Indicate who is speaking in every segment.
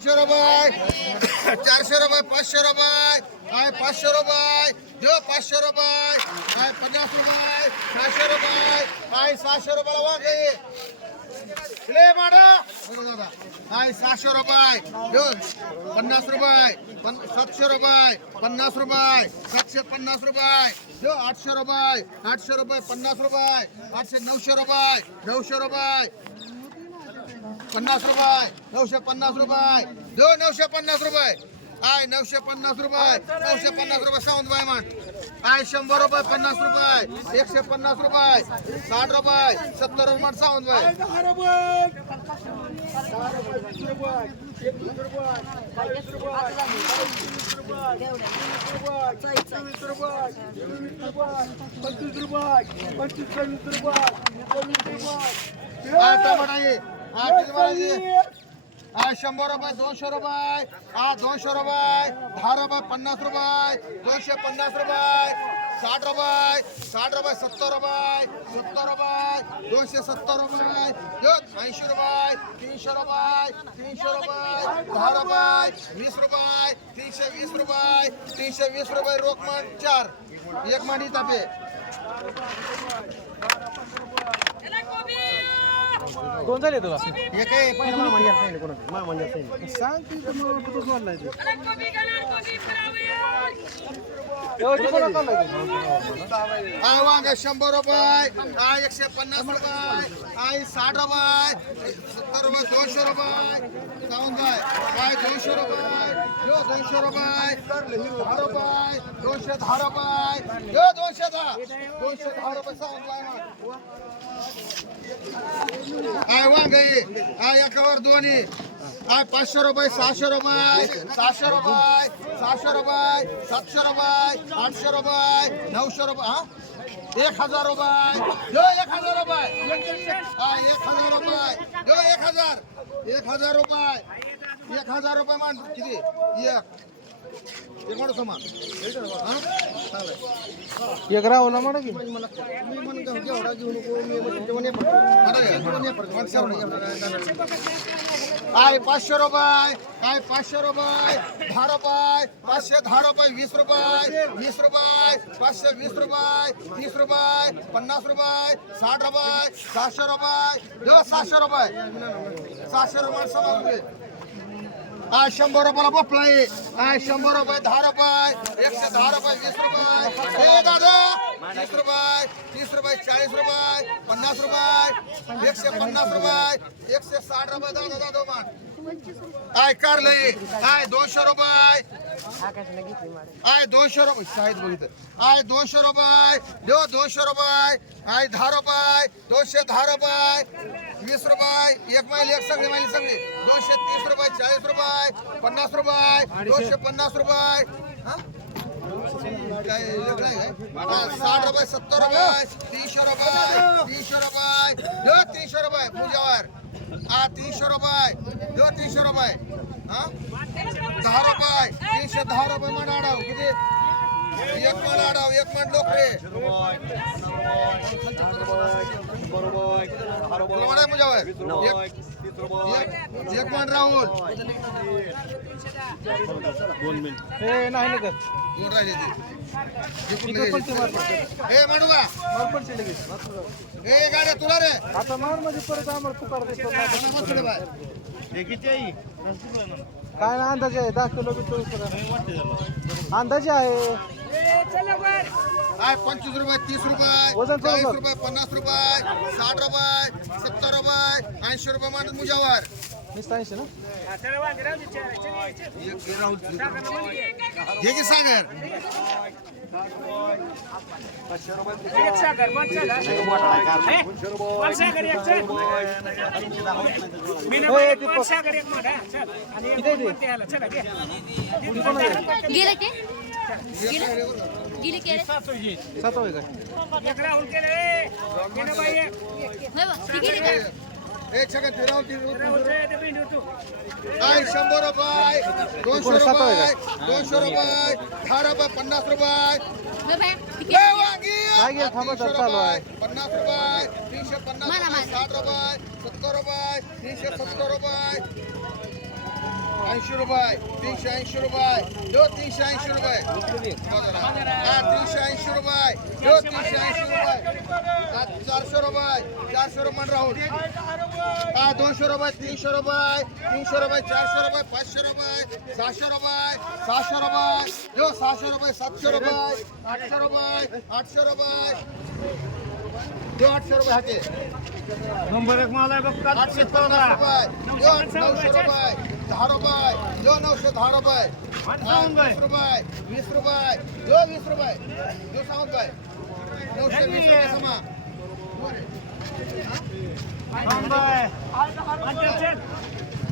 Speaker 1: चारशे रुपये. चारशे रुपये पाचशे रुपये. काय पाचशे रुपये? देव पाचशे रुपये. काय पन्नास रुपये? सहाशे रुपये. काय सहाशे रुपयाला वाट आहे? ले माडा. काय सहाशे रुपये? देव पन्नास रुपये. पन- सातशे रुपये. पन्नास रुपये. सातशे पन्नास रुपये. देव आठशे रुपये. आठशे रुपये पन्नास रुपये. आठशे नऊशे रुपये. नऊशे रुपये. पन्नास रुपये. नऊशे पन्नास रुपये. दो नऊशे पन्नास रुपये. आय नऊशे पन्नास रुपये. नऊशे पन्नास रुपये साऊंड बाय म्हण. आय शंभर रुपये पन्नास रुपये. एकशे पन्नास रुपये. साठ रुपये. सत्तर रुपये म्हण साऊंड बाय आय टमाटा ये आय किती मारायची आय शंभर रुपये दोनशे रुपये हा दोनशे रुपये दहा रुपये पन्नास रुपये दोनशे पन्नास रुपये साठ रुपये साठ रुपये सत्तर रुपये सत्तर रुपये दोनशे सत्तर रुपये ऐंशी रुपये तीनशे रुपये तीनशे रुपये दहा रुपये वीस रुपये तीनशे वीस रुपये तीनशे वीस रुपये रोखमान चार. एक मानी तापे
Speaker 2: दोन झाले तुला? सांग की कुठं सोडलाय ते.
Speaker 1: वांग शंभर रुपये. आय एकशे पन्नास रुपये. आय साठ रुपये. सत्तर रुपये दोनशे रुपये. जाऊन काय काय दोनशे रुपये? यो दोनशे रुपये. दहा रुपये. दोनशे दहा रुपये. यो दोनशे दहा. दोनशे दहा रुपये सांगून काय मग आय वांग आय एकावर दोन्ही. आय पाचशे रुपये सहाशे रुपये सहाशे रुपये सहाशे रुपये सातशे रुपये आठशे रुपये नऊशे रुपये हा? एक हजार रुपये. एक हजार रुपये. हा एक हजार रुपये. एक हजार. एक हजार रुपये. एक हजार रुपये मान किती? एक. एक मोठं
Speaker 2: म्हणा की.
Speaker 1: काय पाचशे रुपये? काय पाचशे रुपये? दहा रुपये? पाचशे दहा रुपये वीस रुपये. वीस रुपये पाचशे वीस रुपये तीस रुपये पन्नास रुपये साठ रुपये सहाशे रुपये. देव सहाशे रुपये. सहाशे रुपये सहा रुपये आज शंभर रुपयाला बोपला आहे आज शंभर रुपये दहा रुपये एकशे दहा रुपये वीस रुपये. हे दादा तीस रुपये. तीस रुपये, चाळीस रुपये, पन्नास रुपये, एकशे पन्नास रुपये, एकशे साठ रुपये, दादा दादा काय कारले काय, दोनशे रुपये? आय दोनशे रुपये? शाळेत बघितलं आय दोनशे रुपये? देव, दोनशे रुपये. आय दहा रुपये? दोनशे दहा रुपये. वीस रुपये. एक मैल एक सगळी मैल सगळी. दोनशे तीस रुपये, चाळीस रुपये, पन्नास रुपये. दोनशे पन्नास रुपये? काय वेगळं आहे काय? साठ रुपये सत्तर रुपये तीनशे रुपये तीनशे रुपये. देव तीनशे रुपये पूजावर. हा तीनशे रुपये. देव तीनशे रुपये. हा? दहा रुपये. तीनशे दहा रुपये मन आडाव. किती? एक मन आडाव एक मन लोकरे म्हणाय मुजावर एक
Speaker 2: हे नाही ना
Speaker 1: दोन राहिले. हे म्हणवा गाड्या तुला रे.
Speaker 2: आता मार परत आम्हाला पुकार. काय ना अंदाजे आहे. दहा किलो बी चोवीस किलो अंदाजे आहे.
Speaker 1: काय पंचवीस रुपये तीस रुपये चाळीस. रुपये पन्नास रुपये साठ रुपये सत्तर रुपये ऐंशी रुपये माणूस मुजावर
Speaker 2: ऐंशी ना
Speaker 1: की सागर
Speaker 2: हे, ते?
Speaker 3: गेले ते गेले केले
Speaker 2: सात होय
Speaker 3: होय ती गेली का
Speaker 1: एक सेकंद फिरावून काय शंभर रुपये दोनशे रुपये दोनशे रुपये दहा रुपये पन्नास रुपये
Speaker 3: होय बाया ती गेली
Speaker 1: वांगी!
Speaker 2: काय गेलं? थांबा,
Speaker 1: तीनशे
Speaker 2: चालू आहे.
Speaker 1: रुपये, पन्नास रुपये तीनशे पन्नास
Speaker 3: मला,
Speaker 1: रुपये. साठ रुपये सत्तर रुपये तीनशे सत्तर रुपये ऐंशी रुपये तीनशे ऐंशी रुपये जो तीनशे ऐंशी रुपये हा तीनशे ऐंशी रुपये जो तीनशे ऐंशी रुपये चारशे रुपये चारशे रुपये राहुल हा दोनशे रुपये तीनशे रुपये तीनशे रुपये चारशे रुपये पाचशे रुपये सहाशे रुपये सहाशे रुपये जो सहाशे रुपये सातशे रुपये आठशे रुपये आठशे रुपये आठशे रुपये हाते
Speaker 2: नंबर एक माल आहे बघ
Speaker 1: आठशे रुपये नऊशे रुपये दहा रुपये जो नऊशे दहा रुपये वीस रुपये वीस रुपये जो वीस रुपये जो सहा रुपये नऊशे वीस रुपये समा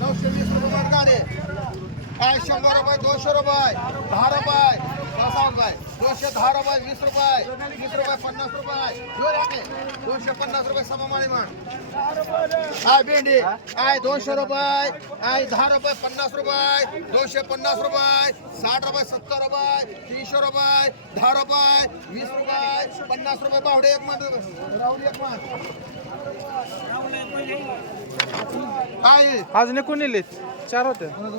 Speaker 1: नऊशे वीस रुपये मागणारे काय शंभर रुपये दोनशे रुपये दहा रुपये रुपये दोनशे दहा रुपये वीस रुपये वीस रुपये पन्नास रुपये. दोनशे पन्नास रुपये सममाळी मान काय भेंडी. काय दोनशे रुपये. काय दहा रुपये पन्नास रुपये. दोनशे पन्नास रुपये. साठ रुपये सत्तर रुपये. तीनशे रुपये. दहा रुपये. वीस रुपये. पन्नास रुपये. बावडे एक मान राहुल एक मान काय
Speaker 2: अजून कोण नेले चार होते.
Speaker 1: कोणाचं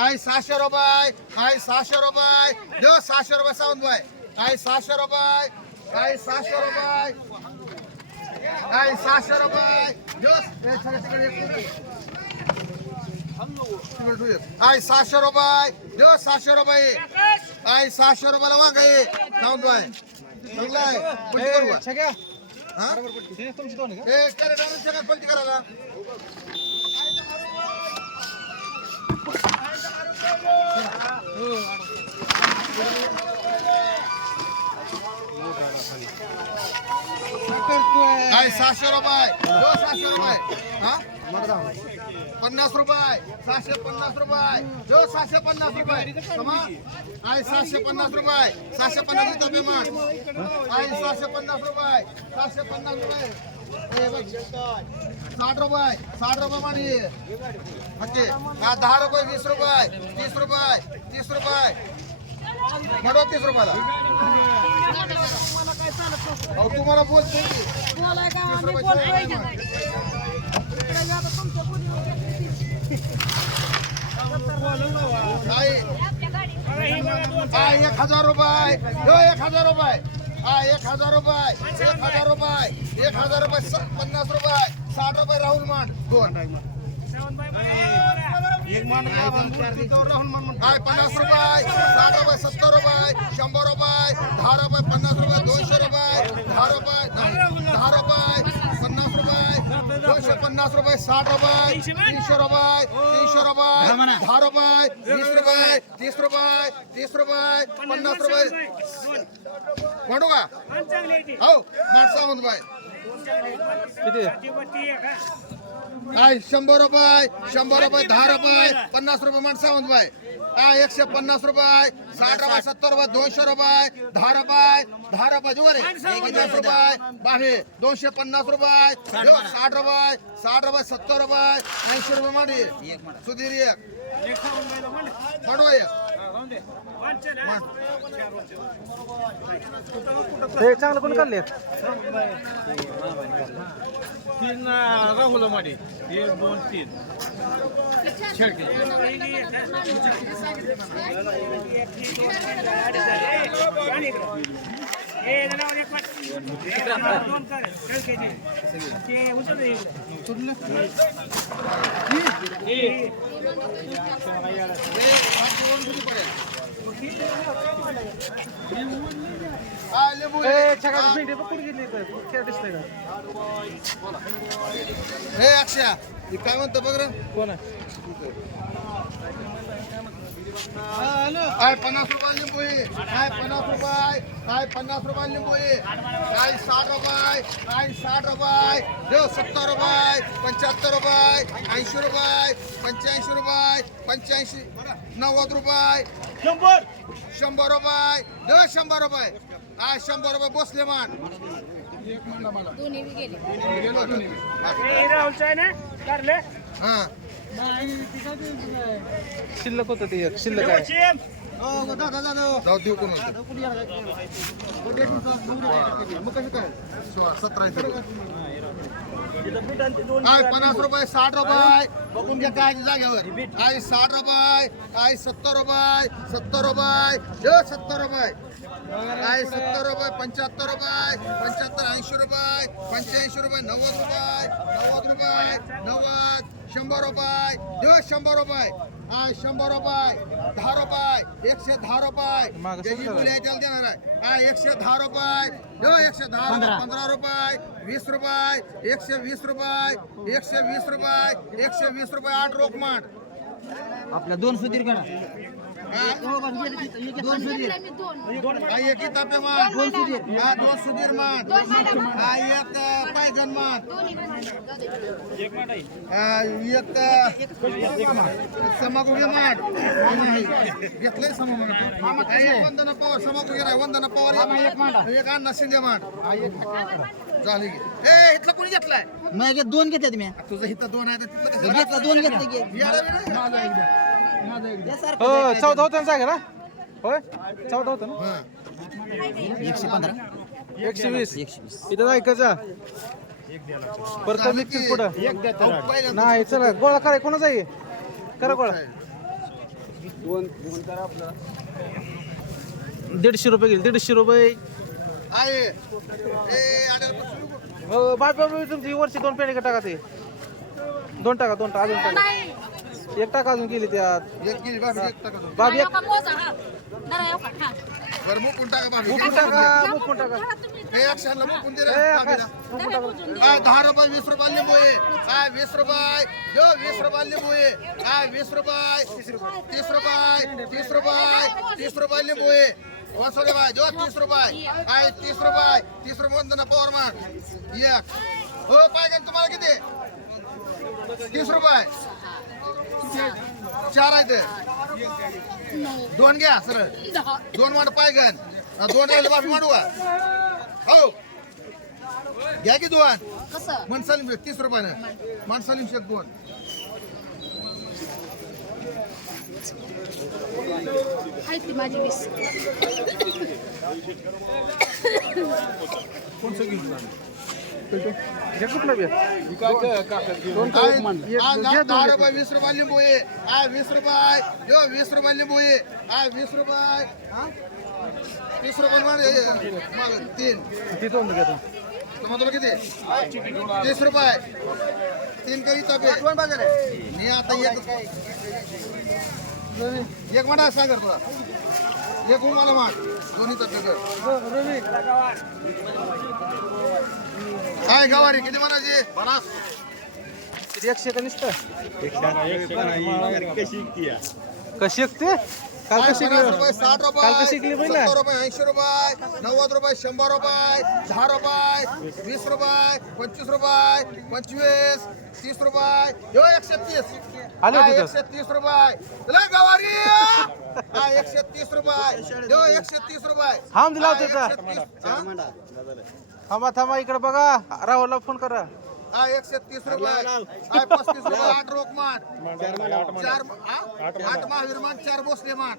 Speaker 1: काय सहाशे रुपये? काय सहाशे रुपये? देव सहाशे रुपये सावंत बाय काय सहाशे रुपये? काय सहाशे रुपये? काय सहाशे रुपये? देव सगळे तिकडे एक तिकडे. तिकडे ठेवू एक. काय सहाशे रुपये? देव सहाशे रुपये. काय सहाशे रुपयाला वांगा ये सावंत बाय चांगला आहे. पलटी काय सहाशे रुपये? हो सहाशे रुपये. पन्नास रुपये. सहाशे पन्नास रुपये. जो सहाशे पन्नास रुपये. आय सहाशे पन्नास रुपये. सहाशे पन्नास रुपये पेमेंट. आहे सहाशे पन्नास रुपये. सहाशे पन्नास रुपये. साठ रुपये साठ रुपये ओके हा दहा रुपये वीस रुपये तीस रुपये तीस रुपये. म्हणू तीस रुपयाला. अहो तुम्हाला बोलतो की. तीस रुपये नाही. एक हजार रुपये. एक हजार रुपये. हा एक हजार रुपये. एक हजार रुपये. एक हजार रुपये पन्नास रुपये. साठ रुपये राहुल मान. दोन. पन्नास रुपये? साठ रुपये सत्तर रुपये? शंभर रुपये? दहा रुपये पन्नास रुपये? दोनशे रुपये? दहा रुपये? दहा रुपये? दोनशे पन्नास रुपये साठ रुपये तीनशे रुपये? तीनशे रुपये दहा रुपये वीस रुपये तीस रुपये तीस रुपये पन्नास रुपये. म्हणू का? हो माणसा म्हणून बाय
Speaker 2: किती?
Speaker 1: काय शंभर रुपये शंभर रुपये दहा रुपये पन्नास रुपये म्हणून बाय काय एकशे पन्नास रुपये साठ रुपये सत्तर रुपये दोनशे रुपये दहा रुपये दहा रुपये जुवर पन्नास रुपये बाहे दोनशे पन्नास रुपये साठ रुपये. साठ रुपये सत्तर रुपये ऐंशी रुपये मांडी सुधीर एक. मांडवा एक.
Speaker 2: हे चांगलं पण काढले
Speaker 4: तीन राहुल माडी. एक दोन तीन.
Speaker 1: काय लिंबू
Speaker 2: हे
Speaker 1: आहे?
Speaker 2: छगाची
Speaker 1: हा?
Speaker 2: भेंडी बघ कुठे गेली इथं? खेळ दिसतंय का
Speaker 1: हे अक्षया काय म्हणतो बघ
Speaker 2: कोण आहे?
Speaker 1: काय पन्नास रुपये लिंबू आहे? काय पन्नास रुपये? काय पन्नास रुपये लिंबू आहे? काय साठ रुपये? काय साठ रुपये? देव सत्तर रुपये पंच्याहत्तर रुपये ऐंशी रुपये पंच्याऐंशी रुपये पंच्याऐंशी नव्वद रुपये.
Speaker 4: शंभर.
Speaker 1: शंभर रुपये. देव शंभर रुपये. काय शंभर रुपये बसले मान.
Speaker 3: दोन्ही बी गेले.
Speaker 1: गेलो. तुम्ही. हा.
Speaker 2: शिल्लक होतं ते एक शिल्लक आहे.
Speaker 1: जाऊ देऊ कोण मग कसं काय सोळा सतरा काय पन्नास रुपये साठ रुपये? बघून घ्या काय जागेवर. काय साठ रुपये? काय सत्तर रुपये? सत्तर रुपये? सत्तर रुपये. काय सत्तर रुपये? पंच्याहत्तर रुपये? पंच्याहत्तर ऐंशी रुपये? पंच्याऐंशी रुपये नव्वद रुपये? नव्वद रुपये? नव्वद. शंभर रुपये देव शंभर रुपये. काय शंभर रुपये दहा रुपये एकशे दहा रुपये. त्याची त्याला देणार आहे. काय एकशे दहा रुपये देव एकशे दहा रुपये पंधरा. रुपये वीस रुपये एकशे वीस रुपये एकशे वीस रुपये एकशे वीस रुपये आठ रोख माठ
Speaker 5: आपल्या दोन सुधीर काढा.
Speaker 1: हा?
Speaker 5: दोन सुधीर.
Speaker 1: एक तापे मान दोन सुधीर. हा दोन सुधीर हा एक मान हा, एक समागुगे माठ घेतलंय समागुगे एक वंदना पवार समागुगे राय वंदना पवार. एक एक अण्णा शिंदे माठ झाली की. ए इथलं कोणी घेतलाय?
Speaker 5: मग दोन घेतात मी
Speaker 1: तुझं इथं दोन आहे तर तिथलं कसं?
Speaker 5: घेतला दोन घेतले की.
Speaker 1: याला बी नाही?
Speaker 5: हे सारखं
Speaker 2: हो चौदा होतं ना जागेला? होय? चौदा होतं ना?
Speaker 1: हा.
Speaker 5: एकशे पंधरा.
Speaker 2: एकशे वीस.
Speaker 5: एकशे वीस.
Speaker 2: इथं जायचं परत निघतील
Speaker 1: की.
Speaker 2: पुढं.
Speaker 1: अहो, पहिल्यांदा
Speaker 2: नाही चला. गोळा कराय कोणाचा आहे? करा गोळा. दीडशे रुपये गेले. दीडशे रुपये हो बाय तुमची वरची दोन पेणी का टाका ते? दोन टाका दोन टाका अजून टाका.
Speaker 3: नाही.
Speaker 2: एक टाका अजून गेली त्यात.
Speaker 1: एक गेली बाबी एक टाका टाका हे दहा रुपये वीस रुपये लिंबू आहे काय वीस रुपये. जो वीस रुपये लिंबू आहे काय वीस रुपये. तीस रुपये तीस रुपये तीस रुपये लिंबू आहे वसुले बाय जो तीस रुपये. काय तीस रुपये. तीस रुपये वंदना पवार मान एक. हो पाहिजे तुम्हाला किती? तीस रुपये. चार आहे ते दोन घ्या
Speaker 3: दहा
Speaker 1: दोन वाट पायगन दोन राहिले बाबी मांडू हो. घ्या की दोन? शेख तीस रुपयानं. मनसालीम शेख दोन
Speaker 3: आहे ती माझी वीस
Speaker 2: हे कुठलं बी दोन
Speaker 1: काय?
Speaker 2: टाका मांडलं. एक-
Speaker 1: आ, रुपये वीस रुपये लिंबू आहे आ वीस रुपये यो वीस रुपये लिंबू आहे आ वीस रुपये हा? हे, माग, तीन
Speaker 2: ती दोन घेतो
Speaker 1: तुम्हाला किती तीस रुपये तीन करी मी आता एक एक म्हणा सागर तुला. एक उमाला माग. कर
Speaker 2: रवी
Speaker 1: काय गवारी किती म्हणायची पन्नास.
Speaker 2: एकशे का नुसतं कशी एक ते काल कशी
Speaker 1: रुपये साठ
Speaker 2: काल कशी
Speaker 1: रुपये
Speaker 2: ना?
Speaker 1: सत्तर रुपये ऐंशी रुपये नव्वद रुपये शंभर रुपये दहा रुपये वीस रुपये पंचवीस रुपये पंचवीस तीस रुपये ह्यो एकशे तीस
Speaker 2: आले
Speaker 1: हा,
Speaker 2: तिथं.
Speaker 1: एकशे तीस रुपये लय गवारी हा एकशे तीस रुपये ह्यो एकशे तीस रुपये
Speaker 2: हाम दिला होता का?
Speaker 1: एकशे तीस. हा?
Speaker 2: थांबा थांबा इकडे बघा राहुलला फोन करा
Speaker 1: हा एकशे तीस रुपये. काय पस्तीस रुपये. आठ रोख मान चार हा? आठ महावीर मान चार भोसले मान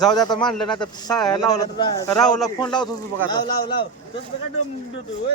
Speaker 2: जाऊ दे आता मानलं ना तर सा- लावला राहुलला फोन लावत होतो बघा आता.
Speaker 5: लाव लाव तसं काय देतो होय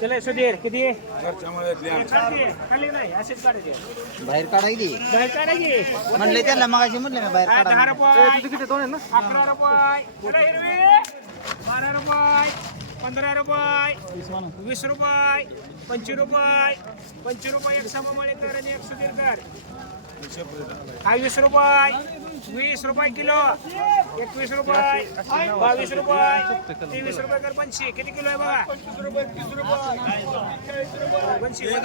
Speaker 5: त्याला. मग
Speaker 4: त्याला सुधीर किती
Speaker 5: बाहेर काढायली
Speaker 4: बाहेर काढायची.
Speaker 5: म्हणले त्यांना मगाशी म्हणले मी बाहेर
Speaker 4: दहा
Speaker 5: काढा
Speaker 4: रुपये
Speaker 2: तुझे किती? दोन आहे ना?
Speaker 4: अकरा रुपये. हिरवी? बारा रुपये.
Speaker 6: पंधरा रुपये. वीस रुपये. पंचवीस रुपये. पंचवीस रुपये एक आणि एक सुधीरकर हा वीस रुपये वीस रुपये किलो एकवीस रुपये बावीस रुपये तेवीस रुपये कर पंचशे किती किलो आहे बघा? पंचशे
Speaker 2: रुपये